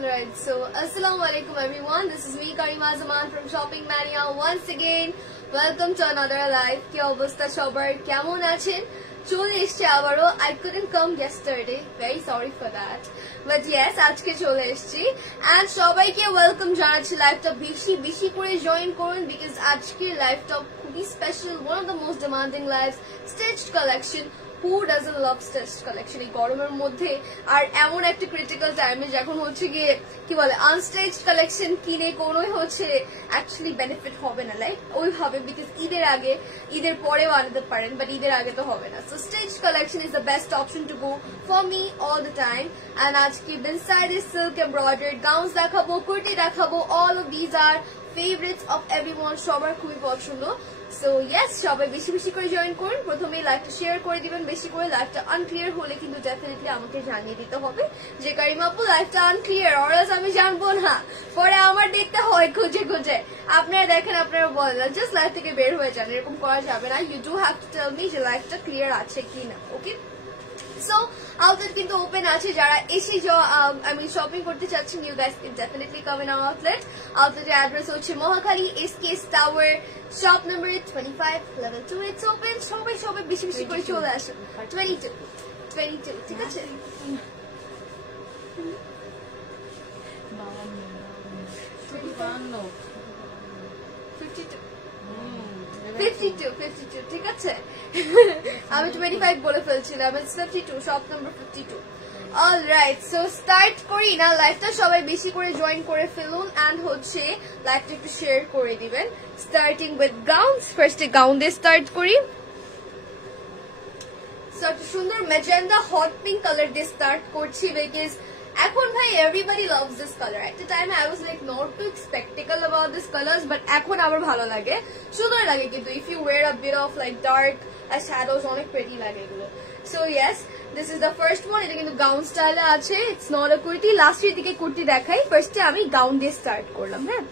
Alright, so Assalamu alaikum everyone. This is me Karima Zaman from Shopping Mania once again. Welcome to another live. কি অবস্থা সবার, কেমন আছেন? চলে এসেছে আবারো. I couldn't come yesterday. Very sorry for that. But yes, আজকে চলে এসেছি. And সবাইকে welcome জানাচ্ছি. লাইভটা বেশি বেশি করে জয়েন করুন because আজকে লাইভটা খুবই special. One of the most demanding lives. Stitched collection. Who doesn't love stitched collection? এই গরমের মধ্যে আর এমন একটা ক্রিটিক্যাল টাইমে যখন হচ্ছে গিয়ে কি বলে আনস্টেজড কালেকশন কিনে কোনোই হচ্ছে অ্যাকচুয়ালি বেনিফিট হবে না, লাইক ওইভাবে, বিকজ ঈদের আগে ঈদের পরেও আনতে পারেন বাট ঈদের আগে তো হবে না. So stitched collection is the best option to go for me all the time. And আজকে বিনসাইড সিল্ক এমব্রয়ডার্ড গাউন্স দেখাবো, কুর্তি দেখাবো. All of these are favourites of everyone, সবার খুবই পছন্দ. সো ইয়েস, সবাই বেশি বেশি করে জয়েন করুন. প্রথমে লাইভটা শেয়ার করে দিবেন বেশি করে. লাইভটা আনক্লিয়ার হলে কিন্তু ডেফিনেটলি আমাকে জানিয়ে দিতে হবে যে কারিমা আপু লাইভটা আনক্লিয়ার, অরাস আমি জানবো না, পরে আমার দেখতে হয় খুঁজে খুঁজে. আপনারা দেখেন, আপনারা বলেন, জাস্ট লাইভ থেকে বের হয়ে যান, এরকম করা যাবে না. You do have to tell me যে লাইভটা ক্লিয়ার আছে কিনা. ওকে, সো আউটলেট কিন্তু ওপেন আছে. যারা এসে আমি শপিং করতে চাচ্ছেন, you guys can definitely come in our outlet. আউটলেটের অ্যাড্রেস হচ্ছে Mohakhali SKS tower, shop number 25, level 2. It's open. সবাই সবাই বেশি বেশি করে চলে আসুন. 22 ঠিক আছে. 52 ঠিক আছে. আমি 25 বলে ফেলছিলাম. It's 52, shop number 52. Alright, so start করি না লাইভটা. সবাই বেশি করে জয়েন করে ফেলুন অ্যান্ড হচ্ছে লাইভটা একটু শেয়ার করে দিবেন. Starting with gowns. ফার্স্টে গাউন দিয়ে স্টার্ট করি. সো একটা সুন্দর ম্যাজেন্ডা হট পিঙ্ক কালার দিয়ে স্টার্ট করছি বিকজ এখন ভাই এভরিবডি লাভস দিস কালার. একটা টাইমে I was like not too sceptical about this colours, but এখন আমার ভালো লাগে, সুন্দর লাগে. কিন্তু if you wear a bit of like dark or shadows, অনেক প্রেটি লাগে এগুলো. So yes, this is the first one. এটা কিন্তু গাউন স্টাইলে আছে. It's not a kurti. লাস্টের দিকে কুর্তি দেখাই. ফার্স্টে আমি গাউন দিয়ে স্টার্ট করলাম. হ্যাঁ,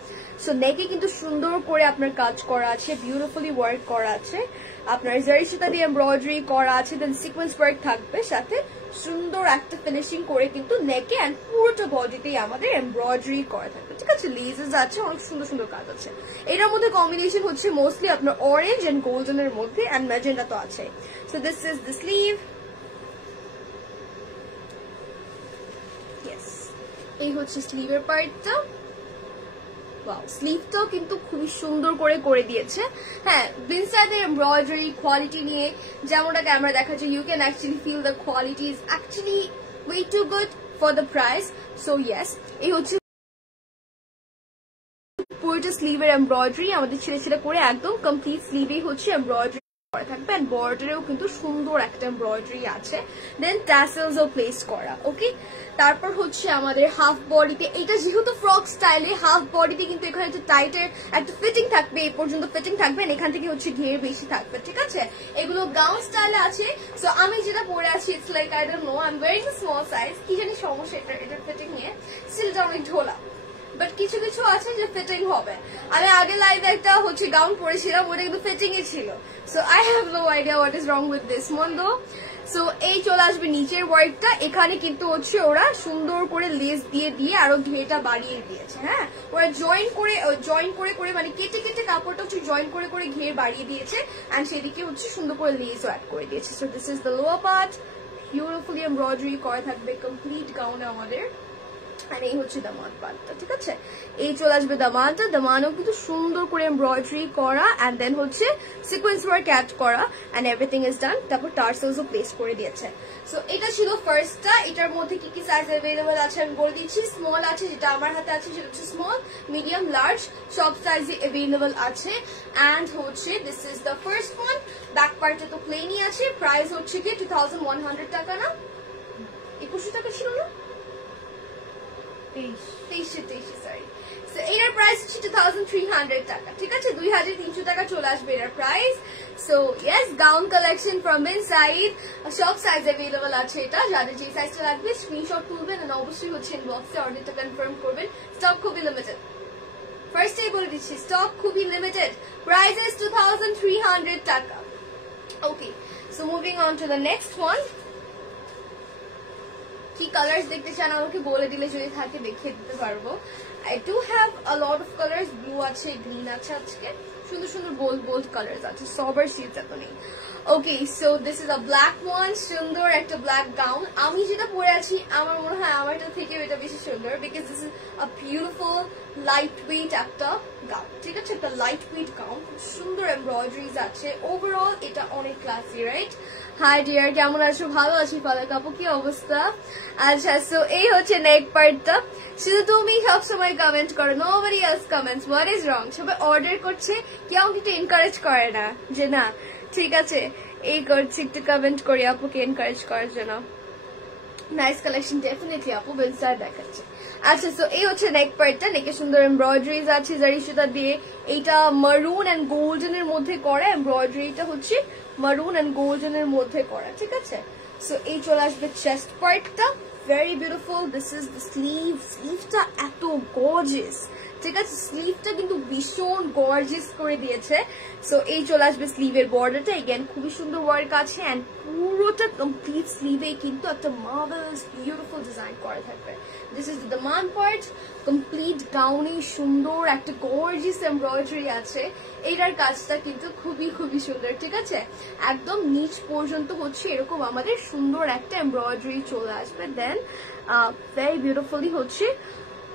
সো নেকে কিন্তু সুন্দর করে আপনার কাজ করা আছে, বিউটিফুলি ওয়ার্ক করা আছে. আপনার জারি সুতা দিয়ে এমব্রয়ডারি করা আছে, দেন সিকোয়েন্স ওয়ার্ক থাকবে সাথে. সুন্দর একটা ফিনিশিং করে কিন্তু নেকে অ্যান্ড পুরোটা বডিতেই আমাদের এমব্রয়ডারি করা থাকবে. ঠিক আছে, লেজেস আছে, অনেক সুন্দর সুন্দর কাজ আছে. এটার মধ্যে কম্বিনেশন হচ্ছে মোস্টলি আপনার অরেঞ্জ এন্ড গোল্ডেনের মধ্যে, অ্যান্ড ম্যাজেন্ডা তো আছে. So this is the sleeve. Yes, এই হচ্ছে স্লিভের পার্টটা. স্লিভটাও কিন্তু খুবই সুন্দর করে করে দিয়েছে. হ্যাঁ, বিনসাইডের এমব্রয়ডারি কোয়ালিটি নিয়ে যেমনটা ক্যামেরা দেখাচ্ছে, you can actually feel the quality is actually way too good for the price. So yes, এই হচ্ছে পুরোটা স্লিভের এমব্রয়ডারি আমাদের ছেড়ে ছেড়ে করে একদম কমপ্লিট স্লিভেই হচ্ছে এমব্রয়ডারি করা থাকবে. এন্ড বর্ডারেও কিন্তু সুন্দর একটা এমব্রয়ডারি আছে. দেন ট্যাসেলসও প্লেস করা. ওকে, তারপর হচ্ছে আমাদের হাফ বডিতে, এটা যেহেতু ফ্রক স্টাইলে, হাফ বডিতে কিন্তু এখানে একটু টাইটের একটা ফিটিং থাকবে, এই পর্যন্ত ফিটিং থাকবে, এখান থেকে হচ্ছে ঘের বেশি থাকবে. ঠিক আছে, এগুলো গাউন স্টাইলে আছে. সো আমি যেটা পরে আছি, it's like I don't know, I am wearing a small size. কি জানি সমস্যা এটার ফিটিং নিয়ে, স্টিলটা অনেক ঢোলা, বাট কিছু কিছু আছে যে ফিটিং হবে. আমি আগে লাইভে একটা হচ্ছে গাউন পরেছিলাম, ওটা কিন্তু ফিটিং এ ছিল. So I have no idea what is wrong with this one though. So এই চলে আসবে নিচের ওয়ার্কটা. এখানে কিন্তু হচ্ছে ওরা সুন্দর করে লেস দিয়ে দিয়ে আরো ঘেটা বাড়িয়ে দিয়েছে. হ্যাঁ, ওরা জয়েন করে করে মানে কেটে কেটে কাপড়টা হচ্ছে জয়েন করে করে ঘের বাড়িয়ে দিয়েছে, অ্যান্ড সেদিকে হচ্ছে সুন্দর করে লেসও অ্যাড করে দিয়েছে. So this is the lower part. Beautifully embroidery করা থাকবে কমপ্লিট গাউনে আমাদের. আর এই হচ্ছে দামান পার্টটা. ঠিক আছে, এই চলে আসবে দামানটা. দামানও কিন্তু সুন্দর করে এমব্রয়ডারি করা, অ্যান্ড দেন হচ্ছে সিকোয়েন্স ওয়ার্ক অ্যাড করা, অ্যান্ড এভরিথিং ইজ ডান. তারপর টার্সেলসও প্লেস করে দিয়েছে. সো এটা ছিল ফার্স্টটা. এটার মধ্যে কি কি সাইজ অ্যাভেলেবল আছে আমি বলে দিচ্ছি. স্মল আছে, যেটা আমার হাতে আছে সেটা হচ্ছে স্মল, মিডিয়াম, লার্জ, সব সাইজে অ্যাভেলেবল আছে. অ্যান্ড হচ্ছে this is the first one. Back পার্টে তো প্লেনই আছে. প্রাইস হচ্ছে কি 2100 টাকা, না 2100 টাকা ছিল না, 2300 সরি. সো এটার প্রাইস হচ্ছে 2300 টাকা. ঠিক আছে, 2300 টাকা চলে আসবে এটার price. So yes, gown collection from inside, সব সাইজ অ্যাভেলেবল আছে. এটা যাদের যে সাইজটা লাগবে স্ক্রিনশট তুলবেন, আর অবশ্যই হচ্ছে ইনবক্সে অর্ডারটা কনফার্ম করবেন. স্টক খুবই লিমিটেড, ফার্স্টেই বলে দিচ্ছি, স্টক খুবই লিমিটেড. প্রাইস ইজ 2300 টাকা. Okay, so moving on to the next one. কি কালার্স দেখতে চান আমাকে বলে দিলে যদি থাকে দেখিয়ে দিতে পারবো। I do have a lot of colors, blue আছে, green আছে, আজকে সুন্দর সুন্দর bold colors আছে, sober shades এত নেই। Okay, so this is a black one, সুন্দর একটা black gown। আমি যেটা পরে আছি আমার মনে হয় আমারটা থেকে এটা বেশি সুন্দর, because this is a beautiful lightweight একটা gown, ঠিক আছে, একটা lightweight gown, খুব সুন্দর এমব্রয়ডারিজ আছে, ওভারঅল এটা অনেক ক্লাসি, রাইট? হাই ডিয়ার, কেমন আছো? ভালো আছি ফালাক আপু, কি অবস্থা? আচ্ছা, সো এই হচ্ছে নেক পার্টটা। শুধু তুমি সবসময় কমেন্ট করো, nobody else comments, what is রং? সবাই অর্ডার করছে, কেউ আমাকে এনকারেজ করে না যে না ঠিক আছে এই করছি, একটু কমেন্ট করি আপুকে এনকারেজ করার জন্য। নাইস কালেকশন ডেফিনেটলি আপু, বেনসার দেখাচ্ছে। আচ্ছা, সো এই হচ্ছে নেক পার্টটা, নেকে সুন্দর এমব্রয়ডারিজ আছে জারি সুতা দিয়ে, এইটা মারুন এন্ড গোল্ডেন এর মধ্যে করা, এমব্রয়ডারিটা হচ্ছে মারুন এন্ড গোল্ডেন এর মধ্যে করা, ঠিক আছে। সো এই চলে আসবে চেস্ট পার্টটা, very beautiful. This is the sleeve, স্লিভটা এত গর্জিয়াস, ঠিক আছে, স্লিভটা কিন্তু ভীষণ গর্জিয়াস করে দিয়েছে। সো এই চলে আসবে স্লিভের বর্ডারটা, এগেন খুবই সুন্দর ওয়ার্ক আছে, এন্ড পুরোটা কমপ্লিট স্লিভে কিন্তু একটা মার্ভেলাস বিউটিফুল ডিজাইন করা থাকবে। দিস ইজ দ্য মান পার্ট, কমপ্লিট গাউনে সুন্দর একটা গর্জিয়াস এমব্রয়ডারি আছে, এইটার কাজটা কিন্তু খুবই খুবই সুন্দর, ঠিক আছে, একদম নিচ পর্যন্ত হচ্ছে এরকম আমাদের সুন্দর একটা এমব্রয়ডারি চলে আসবে। দেন ভেরি বিউটিফুলি হচ্ছে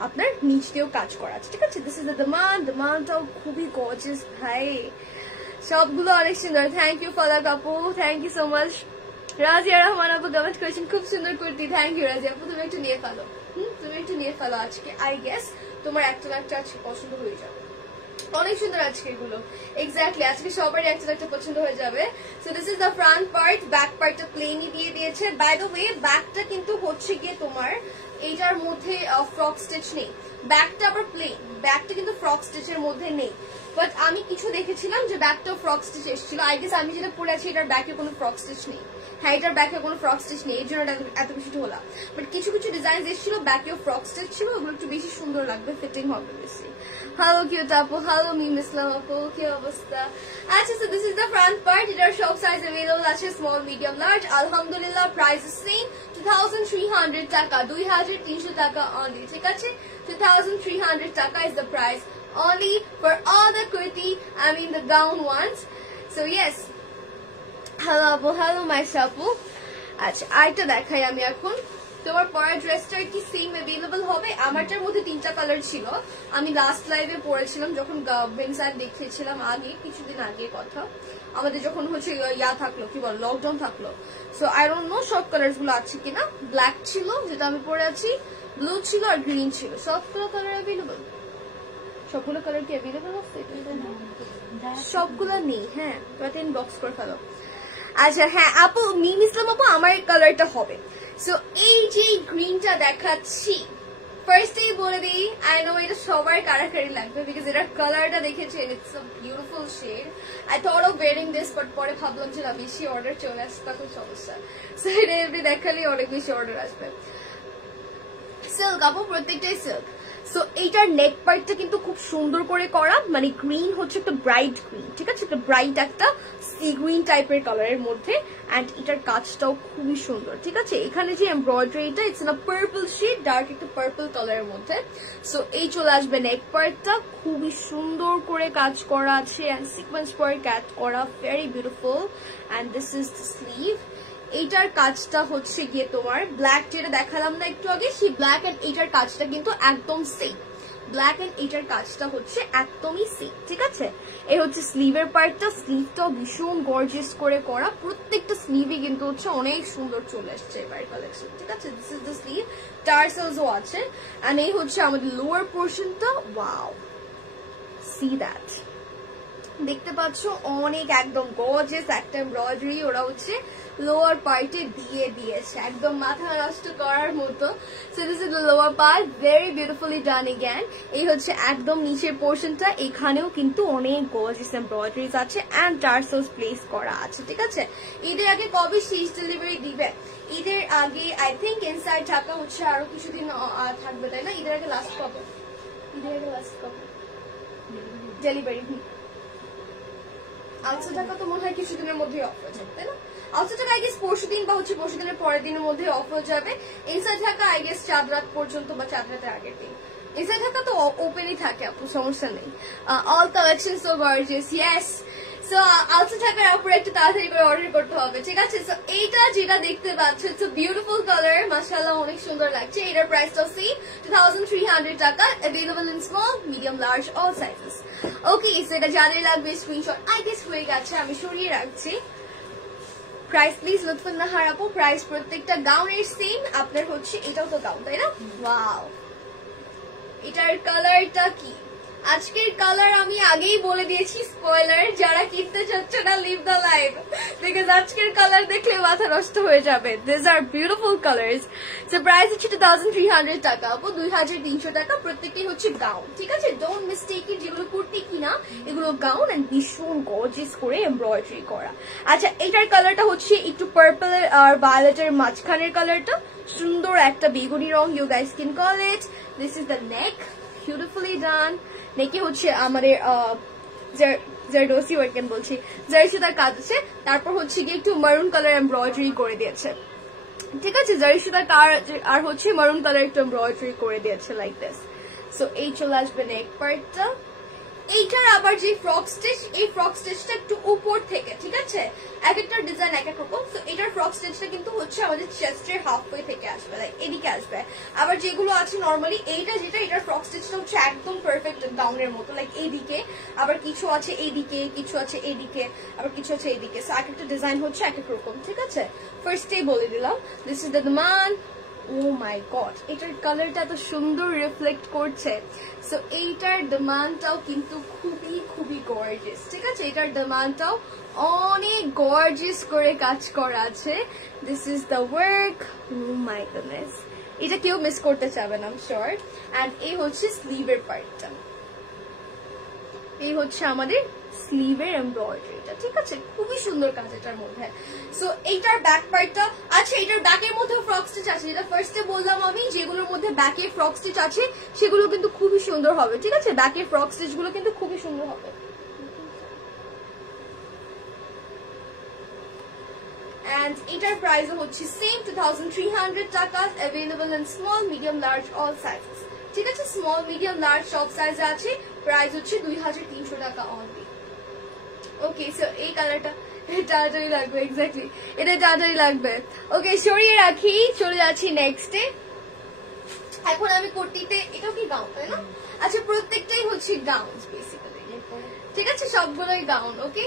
আপনার নিচ দিয়েও কাজ করা আছে, ঠিক আছে। দিস ইজ দ্য মানটাও খুবই গর্জিয়াস ভাই, সবগুলো অনেক সুন্দর। থ্যাংক ইউ ফালাক আপু, thank you so much. Razia Rahman আপু কমেন্ট করেছেন খুব সুন্দর কুর্তি, থ্যাংক ইউ রাজিয়া আপু, তুমি একটু নিয়ে ফেলো, তুমি একটু নিয়ে ফেলো আজকে, আই গেস তোমার একটা না একটা আজকে পছন্দ হয়ে যাবে, অনেক সুন্দর আজকে এগুলো, এক্স্যাক্টলি আজকে সবারই একটা একটা পছন্দ হয়ে যাবে। So this is the front part, back পার্টটা প্লেনই দিয়ে দিয়েছে। বাই দ্য ওয়ে ব্যাকটা কিন্তু হচ্ছে গিয়ে তোমার এইটার মধ্যে ফ্রক স্টিচ নেই, ব্যাকটা আবার প্লেন, ব্যাকটা কিন্তু ফ্রক স্টিচের মধ্যে নেই, বাট আমি কিছু দেখেছিলাম যে ব্যাকটা ফ্রক স্টিচ এসেছিল, আই গেস আমি যেটা পরে আছি এটার ব্যাকে কোনো ফ্রক স্টিচ নেই, হ্যাঁ এটার ব্যাকে কোনো ফ্রক স্টিচ নেই, এই জন্য এত বেশি ঢোলা, বাট কিছু কিছু ডিজাইন এসেছিল ব্যাকেও ফ্রক স্টিচ ছিল, ওগুলো একটু বেশি সুন্দর লাগবে, ফিটিং হবে বেশি। হ্যালো কিউট আপু, হ্যালো মিম ইসলাম আপু, কি অবস্থা? আচ্ছা, so this is the front part, এটার সব সাইজ अवेलेबल আছে, স্মল মিডিয়াম লার্জ, আলহামদুলিল্লাহ প্রাইস ইজ সেম 2300 টাকা, 2300 টাকা অনলি, ঠিক আছে, 2300 টাকা is the price only for all the kurti, I mean the gown ones. So yes, hello apu, hello my shapu. আচ্ছা, আইটা দেখাই আমি এখন। তোমার পরা ড্রেসটা কি সেম अवेलेबल হবে? আমারটার মধ্যে তিনটা কালার ছিল, আমি লাস্ট লাইভে পরেছিলাম যখন বেনসার দেখিয়েছিলাম, আগে কিছুদিন আগে কথা, আমাদের যখন হচ্ছে ইয়া থাকলো, কি বল, লকডাউন থাকলো। সো আই ডোন্ট নো সব কালার্স গুলো আছে কিনা। ব্ল্যাক ছিল যেটা আমি পরে আছি, ব্লু ছিল আর গ্রিন ছিল, সবগুলো কালার अवेलेबल। সবগুলো কালার কি अवेलेबल আছে? সবগুলো নেই, হ্যাঁ, বাট ইনবক্স করে ফেলো। আচ্ছা, হ্যাঁ আপু, মিম ইসলাম আপু, আমার এই কালারটা হবে। সো এই যে গ্রিনটা দেখাচ্ছি, ফার্স্টেই বলে দিই, আই নো এটা সবার কারাকারি লাগবে, বিকজ এটার কালারটা দেখেছেন, it's a beautiful shade. I thought of wearing this, but পরে ভাবলাম যে না, বেশি অর্ডার চলে আসছে তখন সমস্যা, সো এটা এমনি দেখালেই অনেক বেশি অর্ডার আসবে। সিল্ক আপু, প্রত্যেকটাই সিল্ক। সো এইটার নেক পার্টটা কিন্তু খুব সুন্দর করে করা, মানে গ্রিন হচ্ছে একটা ব্রাইট গ্রিন, ঠিক আছে, একটা ব্রাইট একটা সি গ্রিন টাইপের কালারের মধ্যে, এন্ড এটার কাজটাও খুবই সুন্দর, ঠিক আছে। এখানে যে এমব্রয়ডারিটা, it's in a purple shade, dark একটা পার্পল কালারের মধ্যে। সো এই চলে আসবে নেক পার্টটা, খুবই সুন্দর করে কাজ করা আছে, এন্ড সিকোয়েন্স ওয়ার্ক কাট করা, very beautiful. And this is the sleeve. এইটার কাজটা হচ্ছে গিয়ে তোমার ব্ল্যাক যেটা দেখালাম না একটু আগে, সেই ব্ল্যাক এন্ড এইটার কাজটা কিন্তু একদম সেম, ব্ল্যাক এন্ড এইটার কাজটা হচ্ছে একদমই সেম, ঠিক আছে। এই হচ্ছে স্লিভের পার্টটা, স্লিভটাও ভীষণ গর্জিয়াস করে করা, প্রত্যেকটা স্লিভই কিন্তু হচ্ছে অনেক সুন্দর চলে আসছে এবার কালেকশন, ঠিক আছে। দিস ইজ দ্য স্লিভ, টার্সেলসও আছে, এন্ড এই হচ্ছে আমাদের লোয়ার পোর্শনটা। ওয়াও, সি দ্যাট, দেখতে পাচ্ছ অনেক একদম গর্জিয়াস একটা এমব্রয়ডারি ওরা হচ্ছে লোয়ার পার্টে দিয়ে দিয়েছে, একদম মাথা নষ্ট করার মতো। So this is the lower part, very beautifully done again. এই হচ্ছে একদম নিচের পোর্শনটা, এখানেও কিন্তু অনেক গর্জিয়াস এমব্রয়ডারিজ আছে এন্ড টার্সেলস প্লেস করা আছে, ঠিক আছে। ঈদের আগে কবে শেষ ডেলিভারি দিবে? ঈদের আগে আই থিঙ্ক ইনসাইড ঢাকা হচ্ছে আরো কিছুদিন থাকবে, তাই না? ঈদের আগে লাস্ট কবে? ঈদের আগে লাস্ট কবে ডেলিভারি? আচ্ছা, ঢাকা তো মনে হয় কিছুদিনের মধ্যেই অফ হয়ে যাবে, তাই না? আউটসাইড ঢাকা আই গেস পরশুদিন বা হচ্ছে পরশুদিনের পরের দিনের মধ্যে অফ হয়ে যাবে। ইনসাইড ঢাকা আই গেস 4 রাত পর্যন্ত বা 4 রাতের আগের দিন। ইনসাইড ঢাকা তো ওপেনই থাকে আপু, সমস্যা নেই। All collection so gorgeous, yes. So outside ঢাকার উপরে একটু তাড়াতাড়ি করে অর্ডার করতে হবে, ঠিক আছে? সো এইটা যেটা দেখতে পাচ্ছ ইটস আ বিউটিফুল কালার, মাশাআল্লাহ অনেক সুন্দর লাগছে। এটার প্রাইসটাও সেম 2300 টাকা, available in small, medium, large all sizes. Okay, so এটা যাদের লাগবে স্ক্রিনশট আই গেস হয়ে গেছে, আমি সরিয়ে রাখছি। প্রাইস প্লিজ লুৎফুন নাহার আপু, প্রাইস প্রত্যেকটা গাউনের সেম। আপনার হচ্ছে এটাও তো গাউন, তাই না? ওয়াও, এটার কালারটা কি? আজকের কালার আমি আগেই বলে দিয়েছি, স্পয়লার, যারা কিনতে চাচ্ছে না লিভ দ্য লাইভ, বিকজ আজকের কালার দেখলে মাথা নষ্ট হয়ে যাবে। This are beautiful colours. So price হচ্ছে 2300 টাকা আপু, 2300 টাকা। প্রত্যেকটাই হচ্ছে গাউন, ঠিক আছে? ডোন্ট মিস্টেক ইট, যেগুলো কুর্তি কিনা এগুলো গাউন এন্ড ভীষণ গর্জিয়াস করে এমব্রয়ডারি করা। আচ্ছা, এটার কালারটা হচ্ছে একটু পার্পল আর ভায়োলেটের মাঝখানের কালারটা, সুন্দর একটা বেগুনি রং, you guys can call it. This is the neck, beautifully done. নেকে হচ্ছে আমাদের জারদোসি ওয়ার্কেন বলছি, জারিসুতার কাজ আছে। তারপর হচ্ছে গিয়ে একটু মারুন কালার এমব্রয়ডারি করে দিয়েছে, ঠিক আছে? জারিসুতার আর হচ্ছে মারুন কালার একটু এমব্রয়ডারি করে দিয়েছে লাইক দিস। সো এই চলে আসবে নেক পার্টটা। এইটার আবার যে ফ্রক স্টিচ, এই ফ্রক স্টিচটা একটু উপর থেকে, ঠিক আছে? এক একটা ডিজাইন এক এক রকম। তো এটার ফ্রক স্টিচটা কিন্তু হচ্ছে আমাদের চেস্টের হাফওয়ে থেকে আসবে, লাইক এদিকে আসবে। আবার যেগুলো আছে নর্মালি, এইটা যেটা, এটার ফ্রক স্টিচটা হচ্ছে একদম পারফেক্ট গাউনের মতো, লাইক এইদিকে। আবার কিছু আছে এইদিকে, কিছু আছে এইদিকে, আবার কিছু আছে এইদিকে। সো এক একটা ডিজাইন হচ্ছে এক এক রকম, ঠিক আছে? ফার্স্টেই বলে দিলাম, দিস ইজ দ্য মান। ও মাই গড, এটার কালারটা এত সুন্দর রিফ্লেক্ট করছে। সো এইটার ডিমান্ডটাও কিন্তু খুবই খুবই গর্জিয়াস, ঠিক আছে? এটার ডিমান্ডটাও অনেক গর্জিয়াস করে কাজ করা আছে। This is the work, oh my goodness, এটা কেউ মিস করতে চাবে না, আই এম শিওর। এন্ড এই হচ্ছে স্লিভের পার্টটা, এই হচ্ছে আমাদের স্লিভের এমব্রয়ডারিটা, ঠিক আছে? খুবই সুন্দর কাজ এটার মধ্যে। সো এইটার ব্যাক পার্টটা, আচ্ছা এটার ব্যাকের মধ্যে ফ্রক স্টিচ আছে, যেটা ফার্স্টে বললাম আমি, যেগুলোর মধ্যে ব্যাকে ফ্রক স্টিচ আছে সেগুলো কিন্তু খুবই সুন্দর হবে, ঠিক আছে? ব্যাকের ফ্রক স্টিচ গুলো কিন্তু খুবই সুন্দর হবে। And এটার প্রাইস হচ্ছে সেম 2300 টাকা, available in small, medium, large all sizes, ঠিক আছে? স্মল, মিডিয়াম, লার্জ সব সাইজে আছে। প্রাইস হচ্ছে 2300 টাকা অনলি। ওকে, সো এই কালারটা তাড়াতাড়ি লাগবে, এক্স্যাক্টলি এটা তাড়াতাড়ি লাগবে। ওকে, সরিয়ে রাখি, চলে যাচ্ছি নেক্সটে। এখন আমি কুর্তিতে, এটাও কি গাউন, তাই না? আচ্ছা, প্রত্যেকটাই হচ্ছে গাউন বেসিক্যালি, ঠিক আছে? সবগুলোই গাউন। ওকে,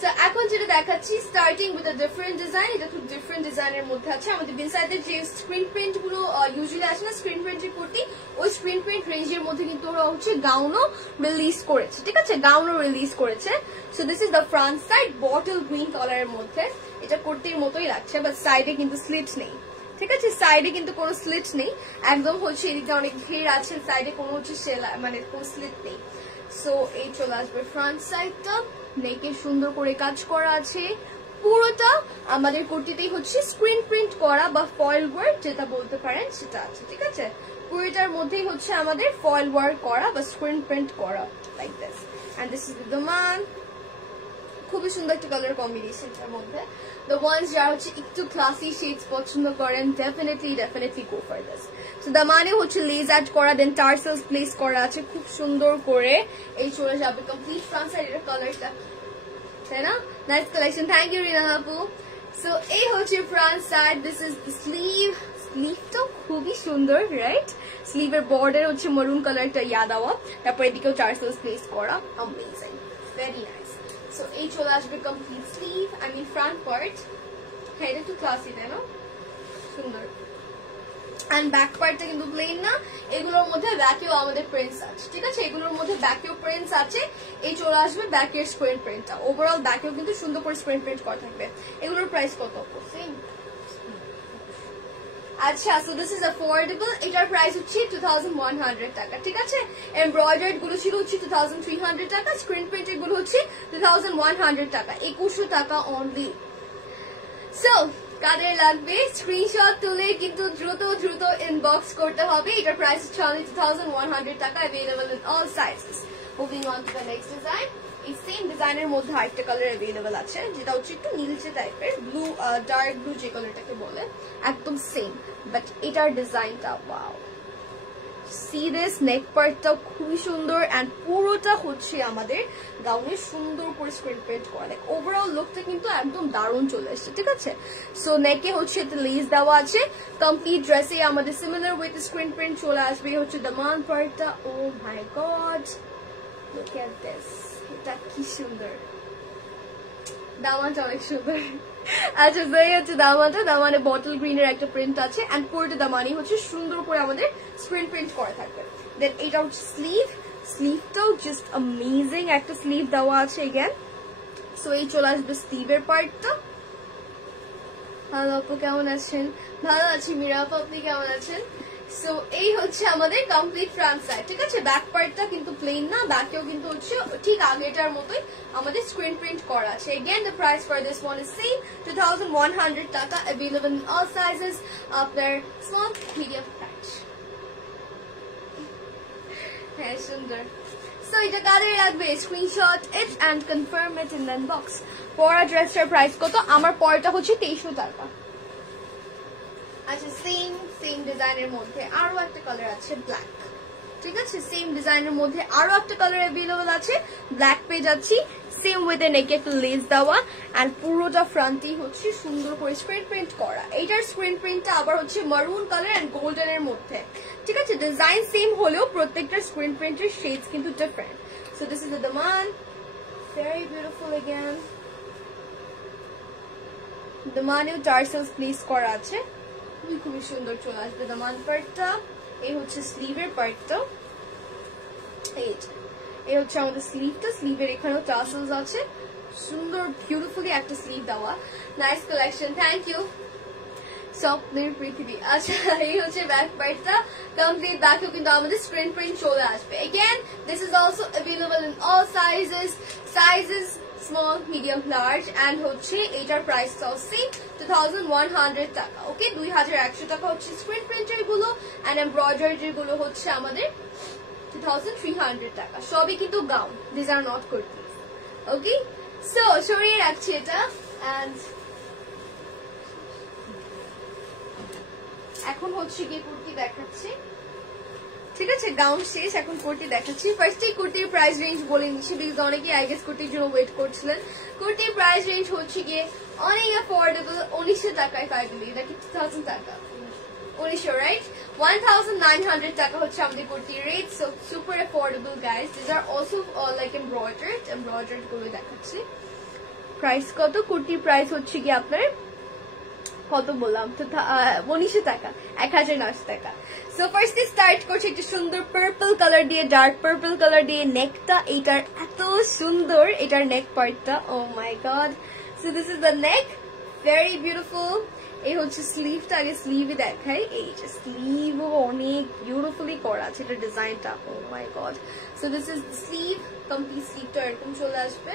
সো এখন যেটা দেখাচ্ছি, starting with a different design. এটা খুব ডিফারেন্ট ডিজাইনের মধ্যে আছে। আমাদের বিনসাইডের যে স্ক্রিন প্রিন্ট গুলো ইউজুয়ালি আসে না, স্ক্রিন প্রিন্টের কুর্তি, ওই স্ক্রিন প্রিন্ট রেঞ্জের মধ্যে কিন্তু ওরা হচ্ছে গাউনও রিলিজ করেছে, ঠিক আছে? গাউনও রিলিজ করেছে। So this is the front side, bottle green কালারের মধ্যে। এটা কুর্তির মতোই লাগছে, বাট সাইডে কিন্তু স্লিট নেই, ঠিক আছে? সাইডে কিন্তু কোনো স্লিট নেই, একদম হচ্ছে এদিকে অনেক ঘের আছে, সাইডে কোনো হচ্ছে মানে কোনো স্লিট নেই। সো এই চলে আসবে ফ্রন্ট সাইডটা, নেকে সুন্দর করে কাজ করা আছে। পুরোটা আমাদের কুর্তিতেই হচ্ছে স্ক্রিন প্রিন্ট করা বা ফয়েল ওয়ার্ক যেটা বলতে পারেন সেটা আছে, ঠিক আছে? পুরোটার মধ্যেই হচ্ছে আমাদের ফয়েল ওয়ার্ক করা বা স্ক্রিন প্রিন্ট করা, like this. And this is the মান। খুবই সুন্দর একটা কালার কম্বিনেশনটার মধ্যে। দ্য ওয়ান্স যারা হচ্ছে একটু ক্লাসি শেডস পছন্দ করেন, definitely go for this. So the মানে হচ্ছে লেজ অ্যাড করা, দেন টার্সেলস প্লেস করা আছে খুব সুন্দর করে। এই চলে যাবে কমপ্লিট ফ্রন্ট সাইডের কালারটা, তাই না? Nice collection, thank you Rina আপু। সো এই হচ্ছে front side, this is the sleeve. স্লিভটাও খুবই সুন্দর, রাইট? স্লিভের বর্ডার হচ্ছে মারুন কালারটা দেওয়া, তারপর এদিকেও টার্সেলস প্লেস করা, অ্যামেজিং, ভেরি নাইস। সো এই চলে আসবে complete sleeve, I mean front part. হ্যাঁ, এটা একটু ক্লাসি, তাই না? সুন্দর। এন্ড ব্যাক পার্টটা কিন্তু প্লেন না, এগুলোর মধ্যে ব্যাকেও আমাদের প্রিন্টস আছে, ঠিক আছে? এগুলোর মধ্যে ব্যাকেও প্রিন্টস আছে। এই চলে আসবে ব্যাকের স্ক্রিন প্রিন্টটা। ওভারঅল ব্যাকেও কিন্তু সুন্দর করে স্ক্রিন প্রিন্ট করা থাকবে। এগুলোর প্রাইস কত? সেম। আচ্ছা, সো দিস ইজ অ্যাফোর্ডেবল। এটার প্রাইস হচ্ছে 2100 টাকা, ঠিক আছে? এমব্রয়ডার্ড গুলো ছিল হচ্ছে 2300 টাকা, স্ক্রিন প্রিন্টেড গুলো হচ্ছে 2100 টাকা, 2100 টাকা অনলি। সো কাদের লাগবে স্ক্রিনশট তুলে কিন্তু দ্রুত ইনবক্স করতে হবে। এটার প্রাইস হচ্ছে only 2100 টাকা, available in all sizes. Moving on to the next design. এই সেম ডিজাইনের মধ্যে আরেকটা কালার অ্যাভেলেবল আছে, যেটা হচ্ছে একটু নীলচে টাইপের, ব্লু ডার্ক ব্লু যে কালারটাকে বলে, একদম সেম, বাট এটার ডিজাইনটা ওয়াও। See this neck পার্টটা খুবই সুন্দর এন্ড পুরোটা হচ্ছে আমাদের গাউনের সুন্দর করে স্ক্রিন প্রিন্ট করা, লাইক ওভারঅল লুকটা কিন্তু একদম দারুণ চলে আসছে, ঠিক আছে। সো নেকে হচ্ছে একটা লেস দেওয়া আছে, কমপ্লিট ড্রেসে আমাদের সিমিলার উইথ স্ক্রিন প্রিন্ট চলে আসবে। হচ্ছে দামান পার্টটা, oh my god look at this, এটা কি সুন্দর, দামানটা অনেক সুন্দর। আচ্ছা এই হচ্ছে দামানটা, দামানে বটল গ্রিনের একটা প্রিন্ট আছে এন্ড পুরোটা দামানি হচ্ছে সুন্দর করে আমাদের স্ক্রিন প্রিন্ট করা থাকবে। দেন এটা হচ্ছে স্লিভ, স্লিভটাও জাস্ট অ্যামেজিং একটা স্লিভ দেওয়া আছে এগেন। সো এই চলে আসবে স্লিভের পার্টটা। হ্যালো আপু কেমন আছেন? ভালো আছি মীরা আপু, আপনি কেমন আছেন? সো এই হচ্ছে আমাদের কমপ্লিট ফ্রন্ট সাইড, ঠিক আছে। ব্যাক পার্টটা কিন্তু প্লেন না, ব্যাকেও কিন্তু হচ্ছে ঠিক আগেটার মতোই আমাদের স্ক্রিন প্রিন্ট করা আছে। Again the price for this one is same 2100 টাকা, অ্যাভেলেবল ইন অল সাইজেস, আপনার স্মল মিডিয়াম লার্জ। হ্যাঁ সুন্দর। সো এটা কাদের লাগবে screenshot it and confirm it in the box. পরা ড্রেসটার প্রাইস কত? আমার পরাটা হচ্ছে 2300 টাকা। আচ্ছা সেম ডিজাইনের মধ্যে আরো একটা কালার আছে ব্ল্যাক, ঠিক আছে। সেম ডিজাইনের মধ্যে আরো একটা কালার অ্যাভেলেবল আছে, ব্ল্যাক পেয়ে যাচ্ছি, সেম উইথ এ নেকে একটা লেস দেওয়া এন্ড পুরোটা ফ্রন্টই হচ্ছে সুন্দর করে স্ক্রিন প্রিন্ট করা। এইটার স্ক্রিন প্রিন্টটা আবার হচ্ছে মারুন কালার এন্ড গোল্ডেনের মধ্যে, ঠিক আছে। ডিজাইন সেম হলেও প্রত্যেকটা স্ক্রিন প্রিন্টের শেডস কিন্তু different. So this is the দামান, ভেরি বিউটিফুল এগেন। দামানেও টার্সেলস প্লেস করা আছে, খুবই সুন্দর চলে আসবে দামান পার্টটা। এই হচ্ছে স্লিভের পার্টটা, এই হচ্ছে আমাদের স্লিভটা, স্লিভের এখানেও টাসেলস আছে, সুন্দর বিউটিফুলি একটা স্লিভ দেওয়া, নাইস কালেকশন, থ্যাংক ইউ। স্বপ্নের পৃথিবী। আচ্ছা এই হচ্ছে ব্যাক পার্টটা, কমপ্লিট ব্যাকেও কিন্তু আমাদের স্ক্রিন প্রিন্ট চলে আসবে। Again this is also available in all sizes small medium large and হচ্ছে এটার প্রাইসটা হচ্ছে 2100 টাকা। ওকে 2100 টাকা হচ্ছে স্ক্রিন প্রিন্টার গুলো এন্ড এমব্রয়ডারি গুলো হচ্ছে আমাদের 2300 টাকা। সবই কিন্তু gown, this are not kurtis. Okay so সরিয়ে রাখছি এটা এন্ড এখন হচ্ছে গিয়ে কুর্তি দেখাচ্ছি, ঠিক আছে। গাউন শেষ, এখন কুর্তি দেখাচ্ছি। ফার্স্টে কুর্তির প্রাইস রেঞ্জ বলে নিচ্ছি, বিকজ অনেকেই আই গেস কুর্তির জন্য ওয়েট করছিলেন। কুর্তির প্রাইস রেঞ্জ হচ্ছে গিয়ে অনেক অ্যাফোর্ডেবল, 1900 টাকায় পাই দিলি, নাকি 2000 টাকা, 1900 রাইট, 1900 টাকা হচ্ছে আমাদের কুর্তির rate. So super affordable guys, this are also like embroidered গুলো দেখাচ্ছি। প্রাইস কত? কুর্তির প্রাইস হচ্ছে গিয়ে আপনার কত বললাম তো, 1900 টাকা, 1900 টাকা। সো ফার্স্টে স্টার্ট করছি একটা সুন্দর পার্পল কালার দিয়ে, ডার্ক পার্পল কালার দিয়ে। নেকটা এইটার এত সুন্দর, এটার নেক পার্টটা, oh my god. So this is the neck, very beautiful. এই হচ্ছে স্লিভটা, আগে স্লিভে দেখাই। এই যে স্লিভও অনেক বিউটিফুলি করা আছে, এটা ডিজাইনটা, oh my god. So this is sleeve, complete স্লিভটা এরকম চলে আসবে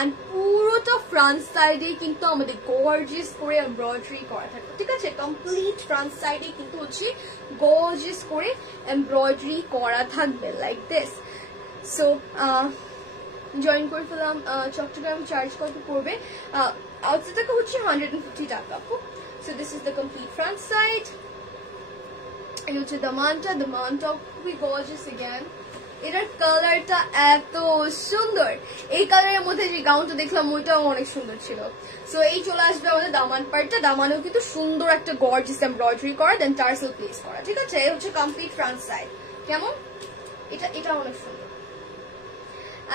এন্ড পুরোটা ফ্রন্ট সাইডে কিন্তু আমাদের গর্জিয়াস করে এমব্রয়ডারি করা থাকবে, ঠিক আছে। কমপ্লিট ফ্রন্ট সাইডে কিন্তু হচ্ছে গর্জিয়াস করে এমব্রয়ডারি করা থাকবে লাইক দিস। সো জয়েন করে ফেলাম। চট্টগ্রাম চার্জ কত পড়বে? আউটসাইড টাকা হচ্ছে 150 টাকা। So this is the complete front side. এই হচ্ছে দামানটাও খুবই গর্জিয়াস again. এটার কালারটা এত সুন্দর, এই কালারের মধ্যে যে গাউনটা দেখলাম ওইটাও অনেক সুন্দর ছিল। সো এই চলে আসবে আমাদের দামান পার্টটা, দামানেও কিন্তু সুন্দর একটা গর্জিয়াস এমব্রয়ডারি করা, দেন টার্সেল প্লেস করা, ঠিক আছে। এই হচ্ছে কমপ্লিট ফ্রন্ট সাইড, কেমন? এটা অনেক সুন্দর।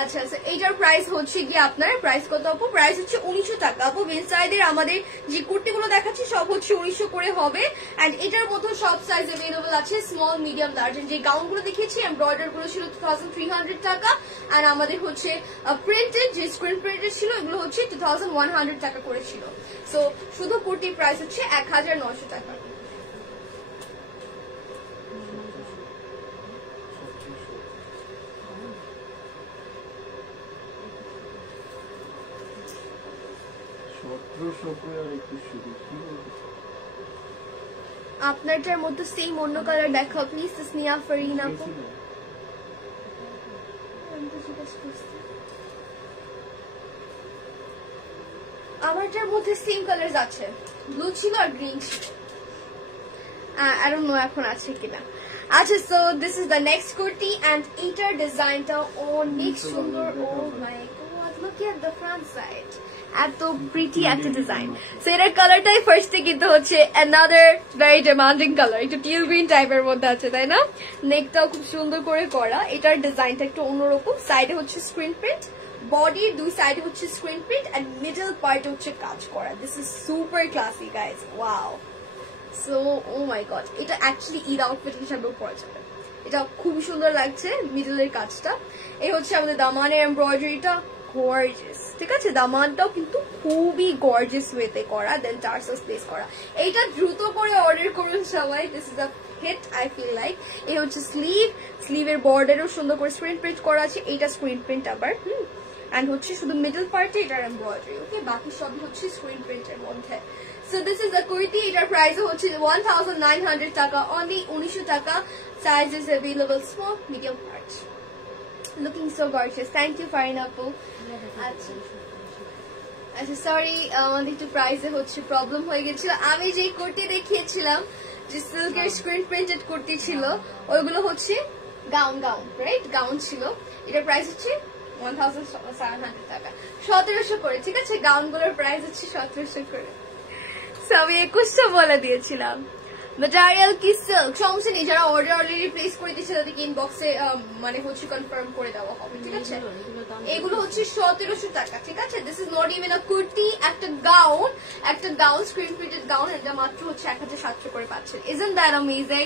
আচ্ছা আচ্ছা এইটার প্রাইস হচ্ছে গিয়ে আপনার প্রাইস কত আপু? প্রাইস হচ্ছে 1900 টাকা আপু। ইনসাইডের আমাদের যে কুর্তিগুলো দেখাচ্ছি সব হচ্ছে 1900 করে হবে এন্ড এটার মধ্যে সব সাইজ अवेलेबल আছে, স্মল মিডিয়াম লার্জ। যে গাউনগুলো দেখিয়েছি এমব্রয়ডারি গুলো ছিল 2300 টাকা এন্ড আমাদের হচ্ছে প্রিন্টেড যে স্ক্রিন প্রিন্টেড ছিল এগুলো হচ্ছে 2100 টাকা করে ছিল। সো শুধু কুর্তির প্রাইস হচ্ছে 1900 টাকা। আপনারটার মধ্যে সেম অন্য কালার দেখাও প্লিজ তাসনিয়া ফারিন আপু। আমারটার মধ্যে সেম কালার আছে, ব্লু ছিল আর গ্রিন ছিল, I don't know এখন আছে কিনা। আচ্ছা, so this is the next kurti and এটার ডিজাইনটা অনেক সুন্দর। Oh my god, look at the front side, এত প্রিটি একটা ডিজাইন। সো এটার কালারটাই ফার্স্টে কিন্তু হচ্ছে অ্যানাদার ভেরি ডিমান্ডিং কালার, একটু টিল গ্রিন টাইপের মধ্যে আছে, তাই না? নেকটাও খুব সুন্দর করে করা, এটার ডিজাইনটা একটু অন্যরকম। সাইডে হচ্ছে স্ক্রিন প্রিন্ট, বডির দুই সাইডে হচ্ছে স্ক্রিন প্রিন্ট এন্ড মিডল পার্টে হচ্ছে কাজ করা। This is super classy guys, wow. So oh my god, এটা অ্যাকচুয়ালি ঈদ আউটফিট হিসাবেও পরা যাবে, এটা খুবই সুন্দর লাগছে মিডলের কাজটা। এই হচ্ছে আমাদের দামানের এমব্রয়ডারিটা, গর্জিয়াস, ঠিক আছে? দামানটাও কিন্তু খুবই গর্জিয়াস ওয়েতে করা, দেন টার্সাস প্লেস করা। এইটা দ্রুত করে অর্ডার করুন সবাই, this is a hit I feel like. এই হচ্ছে স্লিভ, স্লিভের বর্ডারও সুন্দর করে স্ক্রিন প্রিন্ট করা আছে, এইটা স্ক্রিন প্রিন্ট আবার, এন্ড হচ্ছে শুধু মিডল পার্টে এটার এমব্রয়ডারি, ওকে? বাকি সবই হচ্ছে স্ক্রিন প্রিন্টের মধ্যে। So this is the kurti, এটার প্রাইস হচ্ছে 1900 টাকা, only 1900 টাকা। Size is available small, medium, large. Looking so gorgeous. Thank you Farina আপু। আচ্ছা সরি, আমাদের একটু প্রাইসে হচ্ছে প্রবলেম হয়ে গেছিল। আমি যে কুর্তি দেখিয়েছিলাম, যে সিল্কের স্ক্রিন প্রিন্টেড কুর্তি ছিল, ওইগুলো হচ্ছে গাউন, রাইট? গাউন ছিল, এটার প্রাইস হচ্ছে 1700 টাকা, 1700 করে, ঠিক আছে? গাউনগুলোর প্রাইস হচ্ছে 1700 করে। আমি 2100 বলে দিয়েছিলাম। ম্যাটেরিয়াল কি সিল্ক, সমস্যা নেই, যারা অর্ডার অলরেডি প্লেস করে দিয়েছে তাদেরকে ইনবক্সে মানে হচ্ছে কনফার্ম করে দেওয়া হবে, ঠিক আছে? এগুলো হচ্ছে 1700 টাকা, ঠিক আছে? দিস ইজ নট ইভেন আ কুর্তি, একটা গাউন স্ক্রিন প্রিন্টেড গাউন, এটা মাত্র হচ্ছে 1700 করে পাচ্ছেন। Isn't that amazing?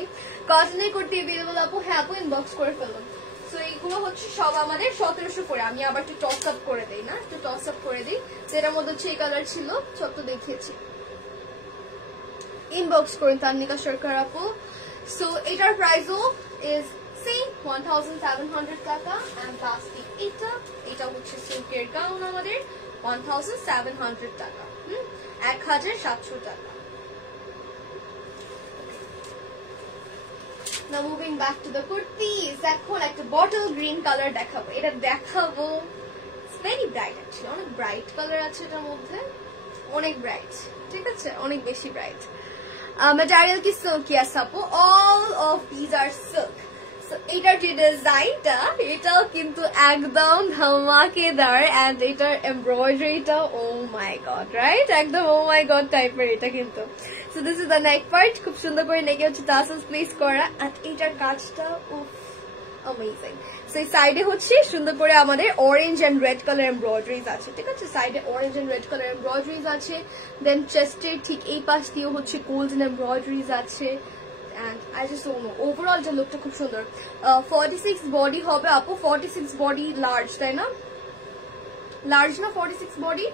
কটনের কুর্তি अवेलेबल আপু? হ্যাঁ আপু, ইনবক্স করে ফেলুন। সো এইগুলো হচ্ছে সব আমাদের 1700 করে। আমি আবার একটু টস আপ করে দিই, না একটু টস আপ করে দিই, যেটার মধ্যে হচ্ছে এই কালার ছিল, সব তো দেখিয়েছি। ইনবক্স করুন তান্নিকা সরকার আপু। সো এটার প্রাইসও ইজ সেম 1700 টাকা। এন্ড লাস্টলি এটা হচ্ছে সিল্কের গাউন আমাদের 1700 টাকা, 1700 টাকা। Now moving back to the kurtis, এখন একটা বটল গ্রিন কালার দেখাবো। এটা দেখাবো ভেরি ব্রাইট, অ্যাকচুয়ালি অনেক ব্রাইট কালার আছে এটার মধ্যে, অনেক ব্রাইট, ঠিক আছে? অনেক বেশি ব্রাইট। ম্যাটেরিয়াল কি সিল্ক? ইয়েস আপু, all of these are silk. এটার যে ডিজাইনটা, এটাও কিন্তু একদম ধামাকেদার, এন্ড এটার এমব্রয়ডারিটা ও মাই গড, রাইট? একদম ও মাই গড টাইপের এটা কিন্তু। So this is the neck part, খুব সুন্দর করে নেকে হচ্ছে টাসেলস প্লেস করা, এন্ড এটার কাজটা অ্যামেজিং। সো এই সাইডে হচ্ছে সুন্দর করে আমাদের orange and red colour embroideries আছে, ঠিক আছে? সাইডে orange and red colour embroideries আছে, দেন চেস্টের ঠিক এই পাশ দিয়েও হচ্ছে গোল্ডেন এমব্রয়ডারিজ আছে। And I just don't know, overall the lookটা খুব সুন্দর। 46 বডি হবে আপু, 46 বডি লার্জ, তাই না? লার্জ না 46 বডি?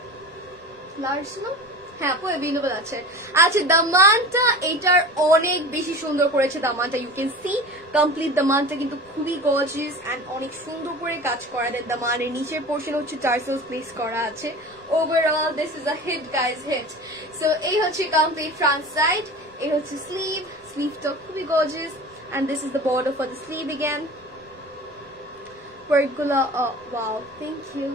লার্জ না? হ্যাঁ আপু, অ্যাভেলেবল আছে। আচ্ছা, দামানটা এটার অনেক বেশি সুন্দর করেছে দামানটা, ইউ ক্যান সি কমপ্লিট দামানটা কিন্তু খুবই গর্জিয়াস এন্ড অনেক সুন্দর করে কাজ করা। দেন দামানের নিচের পোর্শন হচ্ছে টার্সেলস প্লেস করা আছে। Overall this is a hit guys, hit. So এই হচ্ছে কমপ্লিট ফ্রন্ট সাইড, এই হচ্ছে স্লিভ, স্লিভটা খুবই gorgeous, and this is the border for the sleeve again. পার্টগুলো ওয়াও, থ্যাংক ইউ।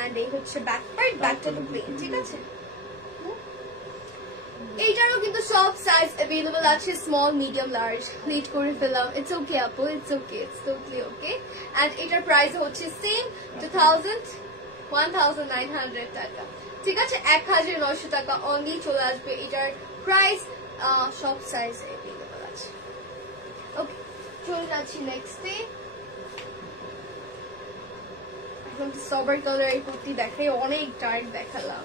এন্ড এই হচ্ছে ব্যাক পার্ট, ব্যাকটা তো প্লেন, ঠিক আছে? এইটারও কিন্তু সব সাইজ अवेलेबल আছে, স্মল, মিডিয়াম, লার্জ। লিড করে ফেলাম, ইটস ওকে আপু, it's okay, it's totally okay. And এটার প্রাইস হচ্ছে সেম 1900 টাকা, ঠিক আছে? 1900 টাকা অনলি চলে আসবে এটার প্রাইস, সব সাইজ अवेलेबल আছে। ওকে, চলে যাচ্ছি নেক্সটে। এখন সবার কালার এই কুর্তি দেখাই, অনেক ডার্ক দেখালাম,